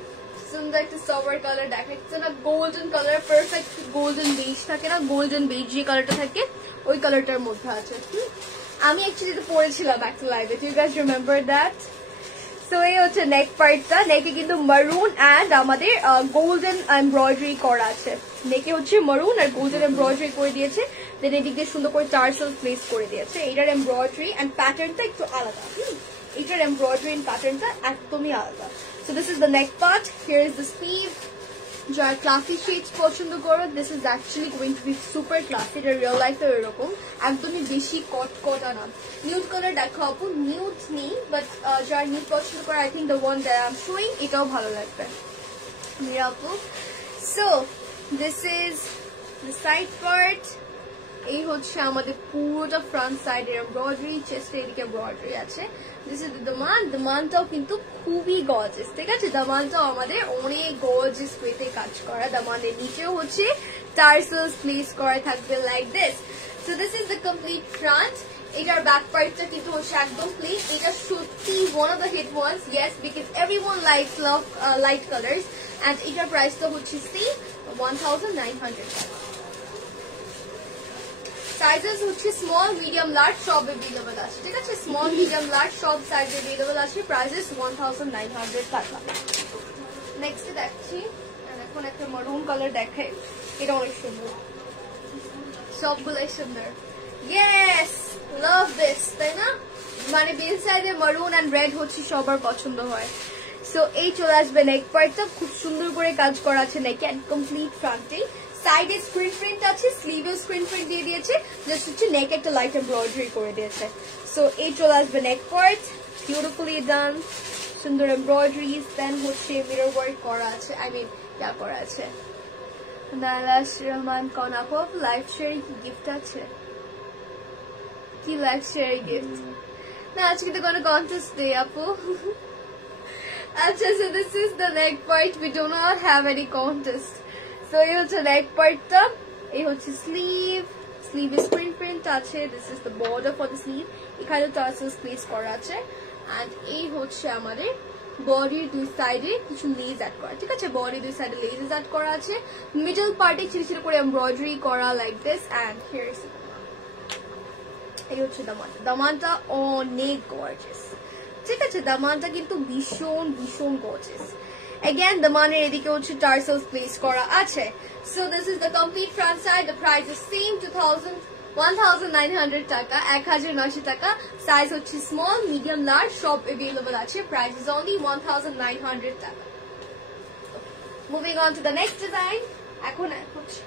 সুন্দর একটা সবার কালার দেখাচ্ছে না, golden colour, perfect golden base থাকে না, গোল্ডেন বেজ যে কালারটা থাকে ওই কালারটার মধ্যে আছে। আমি অ্যাকচুয়ালি এটা পরেছিলাম একটা লাইভে, you guys remember that? So এই হচ্ছে নেক পার্টটা, নেকে কিন্তু মারুন এন্ড আমাদের গোল্ডেন এমব্রয়ডারি করা আছে। নেকে হচ্ছে মারুন আর গোল্ডেন এমব্রয়ডারি করে দিয়েছে, দেন এদিক দিয়ে সুন্দর করে টার্সেল প্লেস করে দিয়েছে। এটার এমব্রয়ডারি এন্ড প্যাটার্নটা একটু আলাদা, এটার এমব্রয়ডারি এন্ড প্যাটার্নটা একদমই আলাদা। So this is the neck part, here is the sleeve. যারা ক্লাসি শেডস পছন্দ করো, this is actually going to be super classy. এটা রিয়েল লাইফে এরকম একদমই বেশি কটকটা না। নিউড কালার দেখো আপু, নিউড নেই, বাট যারা নিউড পছন্দ করে, I think the one that I am showing, এটাও ভালো লাগবে। Mirapu. So this is the side part. এই হচ্ছে আমাদের পুরোটা ফ্রন্ট সাইডের এমব্রয়ডারি, চেস্টে এদিকে এমব্রয়ডারি আছে। দিস ইজ দ্য দামানটাও কিন্তু খুবই গর্জিয়াস, ঠিক আছে? দামানটাও আমাদের অনেক গর্জিয়াস ওয়েতে কাজ করা। দামানের নিচেও হচ্ছে টার্সেলস প্লেস করা থাকবে like this. So this is the complete front. এটার ব্যাক পার্টটা কিন্তু হচ্ছে একদম প্লেন। এটা সত্যি one of the hit ones, yes, because everyone love light colours. And এটার প্রাইসটা হচ্ছে সেম 1900 টাকা। সাইজেস হচ্ছে স্মল, মিডিয়াম, লার্জ সব अवेलेबल আছে, ঠিক আছে? স্মল, মিডিয়াম, লার্জ সব সাইজ अवेलेबल আছে। প্রাইসেস 1900 টাকা। নেক্সট দেখছি, এখন একটা মারুন কালার দেখে, এটা অনেক সুন্দর, সবগুলোই সুন্দর। ইয়েস, লাভ দিস, তাই না? মানে বিল সাইজে মারুন এন্ড রেড হচ্ছে সবার পছন্দ হয়। সো এই চলে আসবে নেক পার্টটা, খুব সুন্দর করে কাজ করা আছে নেকে এন্ড কমপ্লিট ফ্রন্টে। সাইডে স্ক্রিন প্রিন্ট আছে, স্লিভে স্ক্রিন প্রিন্ট দিয়ে দিয়েছে, জাস্ট হচ্ছে নেক একটা লাইট এমব্রয়ডারি করে দিয়েছে। সো এই চলে আসবে নেক পার্ট, বিউটিফুলি ডান, সুন্দর এমব্রয়ডারিজ, দেন হচ্ছে মিরর ওয়ার্ক করা আছে, আই মিন ইয়া করা আছে। নালাশ রহমান কোন আপু, লাইভ শেয়ারিং কি গিফট আছে? কি লাইভ শেয়ারিং গিফট? না, আজকে তো কোনো কন্টেস্ট নেই আপু। আচ্ছা, so this is the neck part, we do not have any contest. So এই হচ্ছে নেক পার্টটা, এই হচ্ছে স্লিভ, স্লিভে স্ক্রিন প্রিন্ট আছে, this is the border for the sleeve, এখানে টার্সেলস প্লেস করা আছে। এন্ড এই হচ্ছে আমাদের বডির দুই সাইডে কিছু লেস অ্যাড করা, ঠিক আছে? বডির দুই সাইডে লেস অ্যাড করা আছে, মিডল পার্টে ছোট ছোট করে এমব্রয়ডারি করা like this. And here is এই হচ্ছে দামানটা। দামানটা অনেক গর্জিয়াস, ঠিক আছে? দামানটা কিন্তু ভীষণ ভীষণ গর্জিয়াস। Again, দামানের এদিকে হচ্ছে টার্সেলস প্লেস করা আছে। So this is the complete front side. The price is same 1900 টাকা, 1900 টাকা। সাইজ হচ্ছে স্মল, মিডিয়াম, লার্জ সব अवेलेबल আছে। Price is only 1900 টাকা। Moving on to the next design. এখন হচ্ছে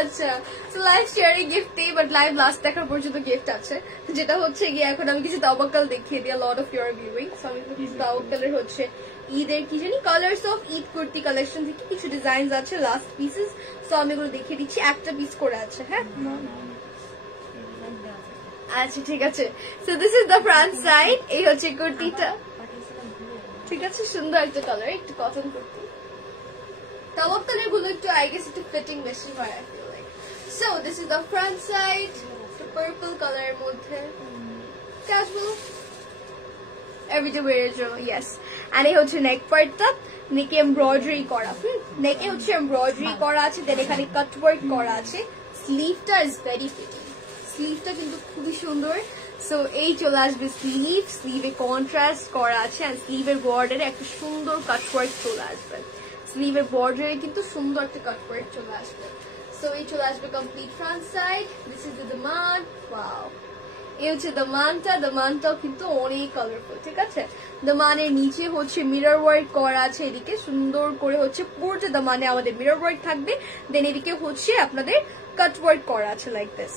আচ্ছা, তো লাইভ শেয়ারিং গিফট নেই, বাট লাইভ লাস্ট দেখার পর্যন্ত গিফট আছে, যেটা হচ্ছে গিয়ে এখন আমি কিছু তাওয়াক্কাল দেখিয়ে দিই। Lot of your viewing, so আমি কিছু তাওয়াক্কালের হচ্ছে ঈদের কি জানি colours of Eid kurti collection থেকে কিছু ডিজাইন আছে, লাস্ট পিসেস। সো আমি এগুলো দেখিয়ে দিচ্ছি, একটা পিস করে আছে। হ্যাঁ, আচ্ছা, ঠিক আছে। So this is the front side, এই হচ্ছে কুর্তিটা, ঠিক আছে? সুন্দর একটা কালার, একটু কটন কুর্তি। তাওয়াক্কালের গুলো একটু আই গেস একটু ফিটিং বেশি হয়, I feel like. So this is the front side, purple কালারের মধ্যে, ক্যাজুয়াল এভরিডে ওয়্যারের জন্য, ইয়েস। এন্ড এই হচ্ছে নেক পার্টটা, নেকে এমব্রয়ডারি করা, নেকে হচ্ছে এমব্রয়ডারি করা আছে, দেন এখানে কাট ওয়ার্ক করা আছে। স্লিভটা ইজ ভেরি ফিটিং, স্লিভটা কিন্তু খুবই সুন্দর। সো এই চলে আসবে স্লিভ, স্লিভে কন্ট্রাস্ট করা আছে, এন্ড স্লিভের বর্ডারে একটা সুন্দর কাট ওয়ার্ক চলে আসবে। স্লিভের বর্ডারে কিন্তু সুন্দর একটা কাট ওয়ার্ক চলে আসবে। সো এই চলে আসবে complete front side. This is the Daman. Wow, এই হচ্ছে দামানটা। দামানটাও কিন্তু অনেক কালারফুল, ঠিক আছে? দামানের নিচে হচ্ছে মিরর ওয়ার্ক করা আছে, এদিকে সুন্দর করে হচ্ছে পুরোটা দামানে আমাদের মিরর ওয়ার্ক থাকবে, দেন এদিকে হচ্ছে আপনাদের কাট ওয়ার্ক করা আছে লাইক দিস।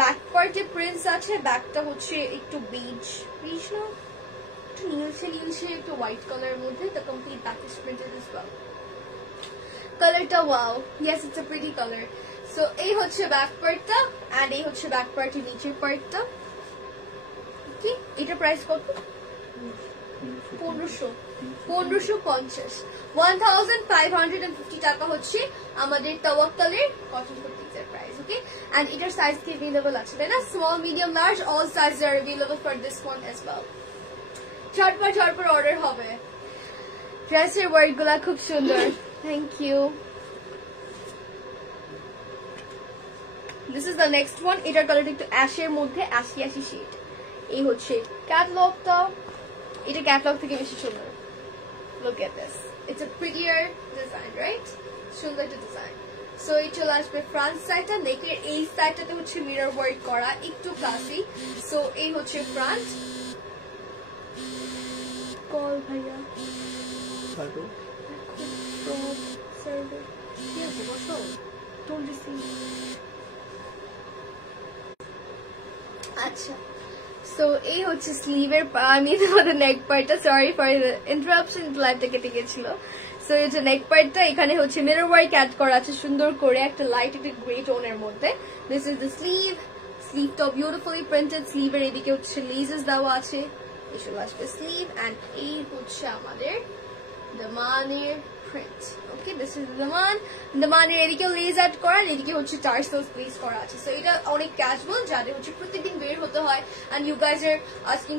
ব্যাক পার্টে প্রিন্টস আছে, ব্যাকটা হচ্ছে একটু বেজ বেজ না, একটু নীলছে নীলছে, একটু হোয়াইট কালারের মধ্যে। The complete back is printed as well. কালারটা wow, yes, it's a pretty colour. So এই হচ্ছে ব্যাক পার্টটা, এন্ড এই হচ্ছে ব্যাক পার্টের নিচের পার্টটা। কি এটা প্রাইস কত? 1550, 1550 টাকা হচ্ছে আমাদের তাওয়াক্কালের কটন কুর্তির প্রাইস। ওকে, এন্ড এটার সাইজ কি अवेलेबल আছে, তাই না? Small, medium, large all size are available for this one as well। ঝটপট অর্ডার হবে। ড্রেসের ওয়ার্কগুলা খুব সুন্দর, thank you. This is the next one. এটার কালারটা একটু অ্যাশের মধ্যে, অ্যাশি শেড। এই হচ্ছে ক্যাটালগটা, এটা ক্যাটালগ থেকে বেশি সুন্দর। Look at this, it's a প্রিটিয়ার design, right? সুন্দর একটা ডিজাইন। সো এই চলে আসবে ফ্রন্ট সাইডটা, নেকের এই সাইডটাতে হচ্ছে মিরর ওয়ার্ক করা, একটু ক্লাসি। সো এই হচ্ছে ফ্রন্ট। কল ভাইয়া আচ্ছা, সো এই হচ্ছে স্লিভের আমি তোমাদের নেক পার্টটা, সরি ফর ইন্টারাপশন, লাইভটা কেটে গেছিল। সো এই যে নেক পার্টটা, এখানে হচ্ছে মিরর ওয়ার্ক অ্যাড করা আছে সুন্দর করে একটা লাইট একটা গ্রে টোনের মধ্যে। দিস ইজ দ্য স্লিভ, স্লিভটা বিউটিফুলি প্রিন্টেড, স্লিভের এদিকে হচ্ছে লেজেস দেওয়া আছে, এসব আসবে স্লিভ, এন্ড এই হচ্ছে আমাদের দামানের প্রিন্ট। ওকে, দিস ইজ দামানের এদিকেও লেজ অ্যাড করা, এদিকে হচ্ছে টার্সেলস প্লেস করা আছে। সো এটা অনেক ক্যাজুয়াল, যাদের হচ্ছে প্রত্যেকদিন বের হতে হয়, and you guys are asking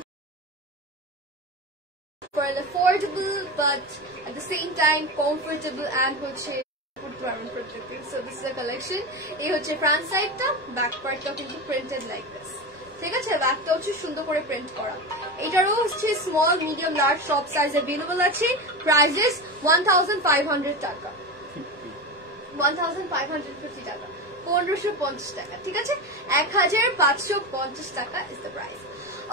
for an affordable but at the same time comfortable and হচ্ছে পড়তে পারবেন প্রত্যেকদিন। So this is a collection. এই হচ্ছে ফ্রন্ট সাইডটা, ব্যাক পার্টটা কিন্তু প্রিন্টেড লাইক দিস, ঠিক আছে? ব্যাকটা হচ্ছে সুন্দর করে প্রিন্ট করা। এটারও হচ্ছে স্মল, মিডিয়াম, লার্জ সব সাইজ अवेलेबल আছে। প্রাইসেস 1500 টাকা, 1550 টাকা, 1550 টাকা, ঠিক আছে? 1550 টাকা is the price.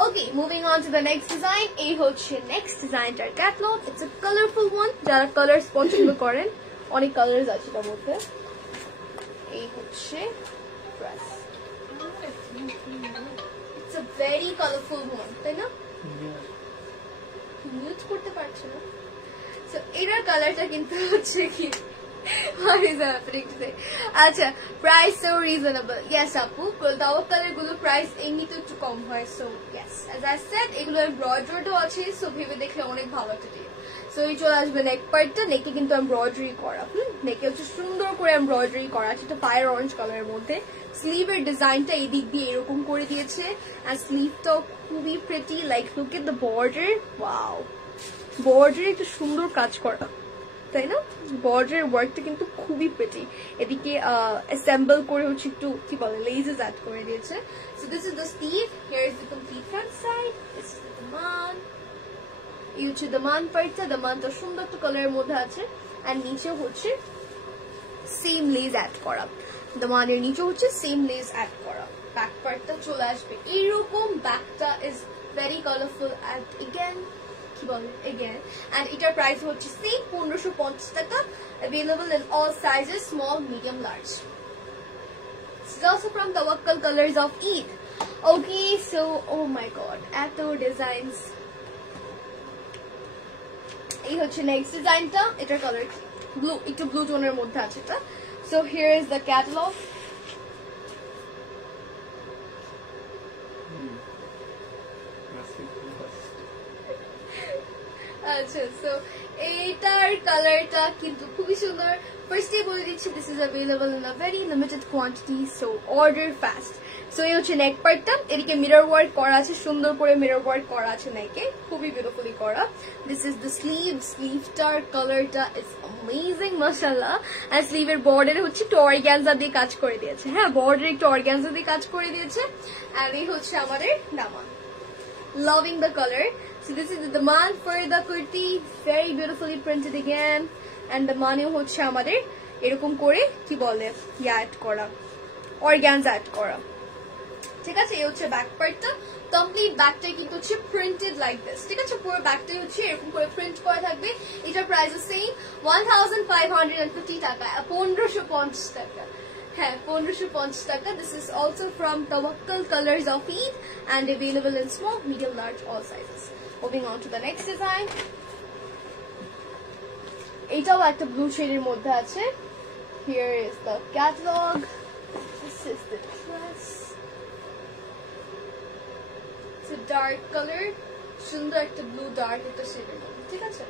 Okay, moving on to the next design. এই হচ্ছে next ডিজাইনটার catalogue. It's a colorful one, যারা কালার্স পছন্দ করেন, অনেক কালার্স আছে এটার মধ্যে। এই হচ্ছে dress, it's a very colorful one, তাই না? মিউট করতে পারছো না? সো এটার কালারটা কিন্তু হচ্ছে কি, what is happening today? আচ্ছা, প্রাইস সো রিজনেবল। ইয়েস আপু, দাওয়া কালার গুলো প্রাইস এমনিতে একটু কম হয়। So yes, as I said, এগুলো এমব্রয়ডারিও আছে, সো ভেবে দেখলে অনেক ভালো একটা ডিল। সো এই চলে আসবে নেক পার্টটা, নেকে কিন্তু এমব্রয়ডারি করা, নেকে হচ্ছে সুন্দর করে এমব্রয়ডারি করা আছে, এটা ফায়ার অরেঞ্জ কালারের মধ্যে। স্লিভের ডিজাইনটা এই দিক দিয়ে এরকম করে দিয়েছে, আর স্লিভটাও খুবই pretty, like look at the border, wow, বর্ডারে একটু সুন্দর কাজ করা, তাই না? বর্ডারের ওয়ার্কটা কিন্তু খুবই প্রিটি। এদিকে অ্যাসেম্বল করে হচ্ছে একটু কি বলে লেজেস অ্যাড করে দিয়েছে। So this is the sleeve, here is the complete front side, this is the দামান। এই হচ্ছে দামান পার্টটা, দামানটা সুন্দর একটা কালারের মধ্যে আছে, আর নিচে হচ্ছে সেম লেজ অ্যাড করা, দামানের নিচে হচ্ছে সেম লেজ অ্যাড করা। ব্যাক পার্টটা চলে আসবে এইরকম, ব্যাকটা is very colourful and again again, and এটার প্রাইস হচ্ছে সেম 1550 টাকা, available in all sizes, small, medium, large. This is also from Tawakkal Colors of Eid. Okay, so oh my god, eto designs. এই হচ্ছে next ডিজাইনটা, এটার colour blue, একটু blue টোনের মধ্যে আছে এটা। So here is the catalog. আচ্ছা, সো এইটার কালারটা কিন্তু খুবই সুন্দর। ফার্স্টে বলে দিচ্ছি, this is available in a very limited quantity, so order fast. So এই হচ্ছে নেক পার্টটা, এদিকে মিরর ওয়ার্ক করা আছে, সুন্দর করে মিরর ওয়ার্ক করা আছে নেকে, খুবই বিউটিফুলি করা। দিস ইজ দ্য স্লিভ, স্লিভটার কালারটা ইজ অ্যামেজিং মাশাআল্লাহ। আর স্লিভের বর্ডারে হচ্ছে একটু অর্গানজা দিয়ে কাজ করে দিয়েছে, হ্যাঁ, বর্ডারে একটু অর্গানজা দিয়ে কাজ করে দিয়েছে। আর এই হচ্ছে আমাদের দামান, loving the color. So this is the daman for the kurti, very beautifully printed again, and the mane হচ্ছে আমাদের এরকম করে কি বলে অ্যাড করা, অর্গানজা অ্যাড করা, ঠিক আছে? এই হচ্ছে ব্যাক পার্টটা, কমপ্লিট ব্যাকটাই কিন্তু হচ্ছে প্রিন্টেড লাইক দিস, ঠিক আছে? পুরো ব্যাকটাই হচ্ছে এরকম করে প্রিন্ট করা থাকবে। এটার প্রাইস সেম 1550 টাকা, 1550 টাকা, হ্যাঁ 1550 টাকা। This is also from Tawakkal Colors of Eid and available in small, medium, large, all sizes. Moving on to the next design. এটাও একটা ব্লু শেডের মধ্যে আছে। Here is the catalog. This is the dress. It's a dark color, সুন্দর একটা blue dark একটা শেডের মধ্যে, ঠিক আছে?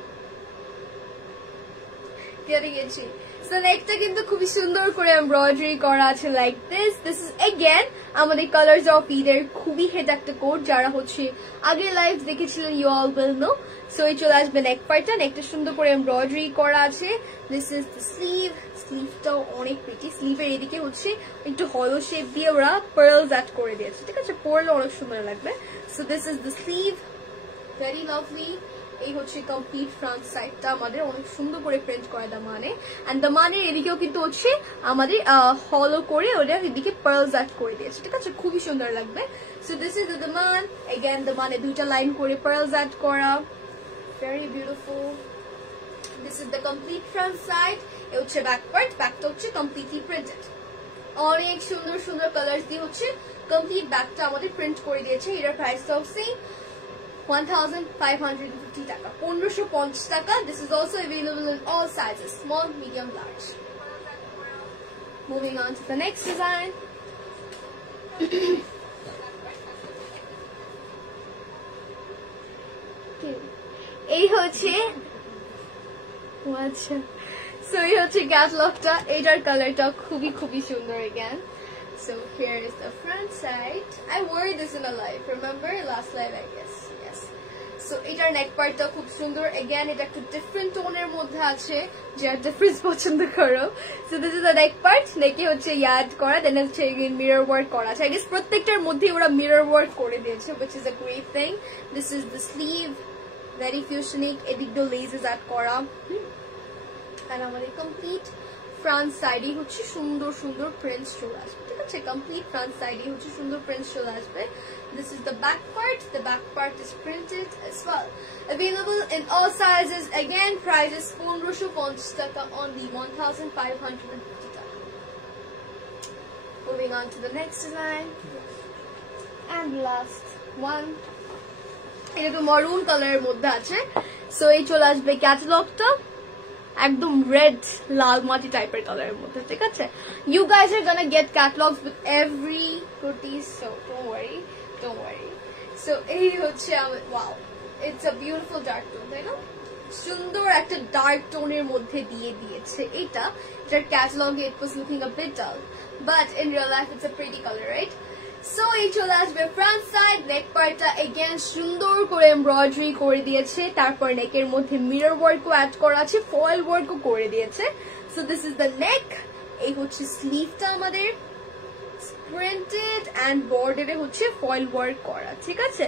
কেটে গেছি। সো নেকটা কিন্তু খুবই সুন্দর করে এমব্রয়ডারি করা আছে like this. This is again আমাদের কালার্স অফ ঈদের খুবই হেড একটা কোড, যারা হচ্ছে আগের লাইভ দেখেছিলেন you all will know. So এই চলে আসবে নেক পার্টটা, নেকটা সুন্দর করে এমব্রয়ডারি করা আছে। দিস ইজ দ্য স্লিভ, স্লিভটাও অনেক প্রিটি। স্লিভের এদিকে হচ্ছে একটু হলো শেপ দিয়ে ওরা পার্লস অ্যাড করে দিয়েছে, ঠিক আছে? পরলে অনেক সুন্দর লাগবে। So this is the sleeve, very lovely. এই হচ্ছে কমপ্লিট ফ্রন্ট সাইডটা আমাদের অনেক সুন্দর করে প্রিন্ট করা দামানে, এন্ড দামানের এদিকেও কিন্তু হচ্ছে আমাদের হলো করে ওরা এদিকে পার্লস অ্যাড করে দিয়েছে, ঠিক আছে? খুবই সুন্দর লাগবে। সো দিস ইজ দ্য দামান, এগেন দামানে দুইটা লাইন করে পার্লস অ্যাড করা, very beautiful. This is the complete front side. এ হচ্ছে ব্যাক পার্ট, ব্যাকটা হচ্ছে কমপ্লিটলি প্রিন্টেড, অনেক সুন্দর সুন্দর কালার্স দিয়ে হচ্ছে কমপ্লিট ব্যাগটা আমাদের প্রিন্ট করে দিয়েছে। এটার প্রাইস অফ সেম 1550 টাকা, 1550 টাকা। This is also available in all sizes, small, medium, large. Moving on to the next design. এই হচ্ছে আচ্ছা, সো এই হচ্ছে ক্যাটালগটা। এটার কালারটা খুবই খুবই সুন্দর again. So here is the front side. I wore this in a live, remember last live I guess. Yes. So এটার নেক পার্টটা খুব সুন্দর again, এটা একটু ডিফারেন্ট টোনের মধ্যে আছে, যারা ডিফারেন্স পছন্দ করো। So this is the neck part, নেকে হচ্ছে ইয়াড করা, দেন হচ্ছে মিরর ওয়ার্ক করা আছে। I guess প্রত্যেকটার মধ্যে ওরা মিরর ওয়ার্ক করে দিয়েছে, which is a great thing. This is the sleeve, very fusionic, এদিকটা লেজেস অ্যাড করা। আর আমাদের কমপ্লিট ফ্রন্ট সাইডে হচ্ছে সুন্দর সুন্দর প্রিন্টস চলে আসবে, ঠিক আছে? কমপ্লিট ফ্রন্ট সাইডে হচ্ছে সুন্দর প্রিন্টস চলে আসবে। This is the back part. The back part is printed as well. Available in all sizes. Again, price is 1550 taka only, 1550 taka. Moving on to the next design. And last one. এটা তো maroon কালারের মধ্যে আছে। So এই চলে আসবে ক্যাটালগটা একদম red লাল মাটি টাইপের কালারের মধ্যে, ঠিক আছে? You guys are gonna get catalogs with every kurti, so don't worry. So এই হচ্ছে wow, it's a beautiful dark tone, তাই না? সুন্দর একটা ডার্ক টোনের মধ্যে দিয়ে দিয়েছে এটা। এটার ক্যাটালগে it was looking a bit dull, but in real life it's a pretty color, right? So এই চলে আসবে ফ্রন্ট সাইড। নেক পার্টটা এগেন সুন্দর করে এমব্রয়ডারি করে দিয়েছে, তারপর নেকের মধ্যে মিরর ওয়ার্কও অ্যাড করা আছে, ফয়েল ওয়ার্কও করে দিয়েছে। সো দিস ইজ দ্য নেক। এই হচ্ছে স্লিভটা আমাদের প্রিন্টেড অ্যান্ড বর্ডারে হচ্ছে ফয়েল ওয়ার্ক করা, ঠিক আছে?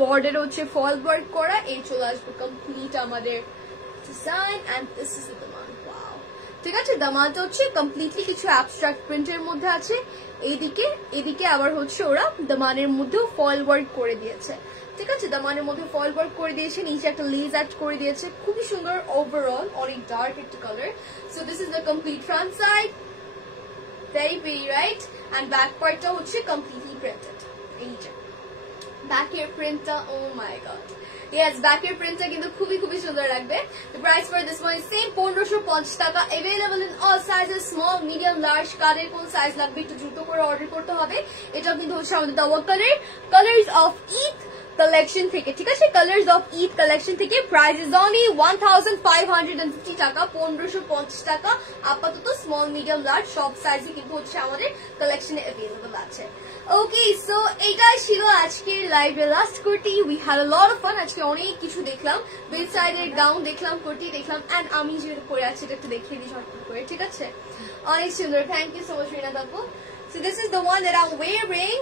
বর্ডারে হচ্ছে ফয়েল ওয়ার্ক করা। এই চলে আসবে কমপ্লিট আমাদের design and this is the Daman. Wow, ঠিক আছে? দামানটা হচ্ছে কমপ্লিটলি কিছু অ্যাবস্ট্রাক্ট প্রিন্টের মধ্যে আছে। এদিকে আবার হচ্ছে ওরা দামানের মধ্যেও ফয়েল ওয়ার্ক করে দিয়েছে, ঠিক আছে? দামানের মধ্যে ফয়েল ওয়ার্ক করে দিয়েছে, নিচে একটা লেজ অ্যাড করে দিয়েছে, খুবই সুন্দর। ওভারঅল অনেক ডার্ক একটা colour. So this is the complete front side, very pretty, right? And back partটা হচ্ছে completely printed. এইটা ব্যাকের প্রিন্টটা, oh my god, yes, ব্যাকের প্রিন্টটা কিন্তু খুবই খুবই সুন্দর লাগবে। The price for this one is same 1550 টাকা। Available in all sizes, small, medium, large. কাদের কোন সাইজ লাগবে একটু দ্রুত করে অর্ডার করতে হবে। এটা কিন্তু হচ্ছে আমাদের দাওয়া কালার্স অফ ঈদ কালেকশন থেকে, ঠিক আছে? কালার্স অফ ঈদ কালেকশন থেকে। প্রাইস ইজ অনলি 1550 টাকা, 1550 টাকা। আপাতত স্মল, মিডিয়াম, লার্জ সব সাইজে কিন্তু হচ্ছে আমাদের কালেকশনে অ্যাভেলেবল আছে। ওকে, সো এটাই ছিল আজকের লাইভের last kurti. We had a lot of fun. আজকে অনেক কিছু দেখলাম, বেড সাইডের গাউন দেখলাম, কুর্তি দেখলাম, এন্ড আমি যেটা পরে আছি এটা একটু দেখিয়ে দিই ঝটপট করে, ঠিক আছে? অনেক সুন্দর, thank you so much Rinat আপু। So this is the one that I am wearing,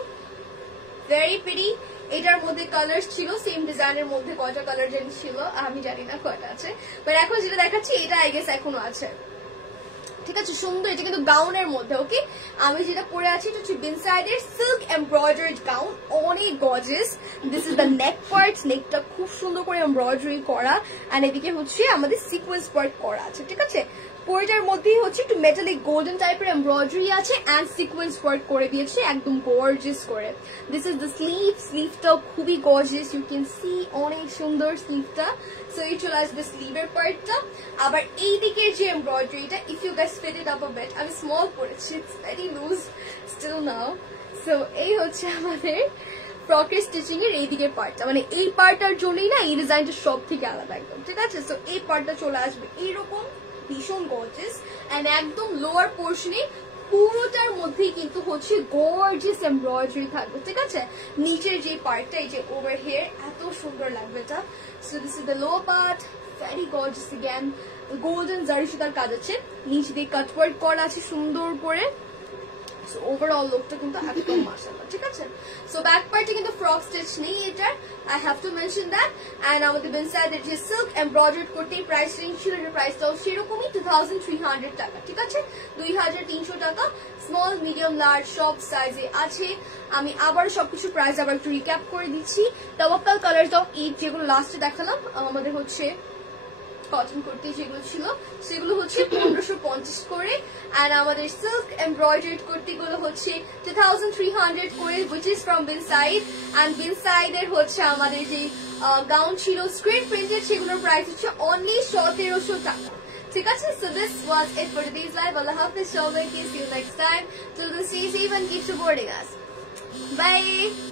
very pretty. এটার মধ্যে কালার ছিল সেম ডিজাইনের মধ্যে, কয়টা কালার জানি ছিল আমি জানি না কয়টা আছে, বাট এখন যেটা দেখাচ্ছি এটা আই গেস এখনো আছে, ঠিক আছে? সুন্দর, এটা কিন্তু গাউনের মধ্যে। ওকে, আমি যেটা পরে আছি এটা হচ্ছে বিনসাইডের সিল্ক এমব্রয়ডারিড গাউন, অনেক gorgeous. This is the neck part, নেকটা খুব সুন্দর করে এমব্রয়ডারি করা, এন্ড এদিকে হচ্ছে আমাদের সিকোয়েন্স ওয়ার্ক করা আছে, ঠিক আছে? পুরোটার মধ্যেই হচ্ছে একটু মেটালিক গোল্ডেন টাইপের এমব্রয়ডারি আছে অ্যান্ড সিকোয়েন্স ওয়ার্ক করে দিয়েছে একদম গর্জিয়াস করে। দিস ইজ দ্য স্লিভ, স্লিভটাও খুবই গর্জিয়াস, ইউ ক্যান সি অনেক সুন্দর স্লিভটা। সো এই চলে আসবে স্লিভের পার্টটা। আবার এই দিকের যে এমব্রয়ডারিটা, if you guys fit it up a bit, আমি স্মল পরেছি, it's very loose still now. So এই হচ্ছে আমাদের ফ্রকের স্টিচিং এর এই দিকের পার্টটা, মানে এই পার্টটার জন্যই না এই ডিজাইনটা সব থেকে আলাদা একদম, ঠিক আছে? সো এই পার্টটা চলে আসবে এইরকম ভীষণ গর্জিয়াস, এন্ড একদম লোয়ার পোর্শনে পুরোটার মধ্যেই কিন্তু হচ্ছে গর্জিয়াস এমব্রয়ডারি থাকবে, ঠিক আছে? নিচের যে পার্টটা, এই যে ওভার হেয়ার, এত সুন্দর লাগবে এটা। So this is the lower part, very gorgeous again, golden জারি সুতার কাজ আছে, নিচ দিয়ে কাটওয়ার্ক করা আছে সুন্দর করে। সো ওভারঅল লুকটা কিন্তু একদম মাশাআল্লাহ, ঠিক আছে? সো ব্যাক পার্টে কিন্তু ফ্রক স্টিচ নেই এটার, I have to mention that. And আমাদের বিনসাইডের যে সিল্ক এমব্রয়ডারি করতে প্রাইস রেঞ্জ ছিল, এটার প্রাইসটাও সেরকমই 2300 টাকা, ঠিক আছে? 2300 টাকা। স্মল, মিডিয়াম, লার্জ সব সাইজে আছে। আমি আবার সবকিছু প্রাইস আবার একটু রিক্যাপ করে দিচ্ছি। তাওয়াক্কাল কালার্স অফ ঈদ যেগুলো লাস্টে দেখালাম, আমাদের হচ্ছে কটন কুর্তি যেগুলো ছিল সেগুলো হচ্ছে 1550 করে, এন্ড আমাদের সিল্ক এমব্রয়ডারিড কুর্তিগুলো হচ্ছে 2300 করে, which is from Binside, and Binside এর হচ্ছে আমাদের যে গাউন ছিল স্ক্রিন প্রিন্টেড সেগুলোর প্রাইস হচ্ছে only 1700 টাকা। ঠিক আছে, so this was it for today's live. Allah Hafiz, see you next time. Till then, stay safe and keep supporting us. Bye.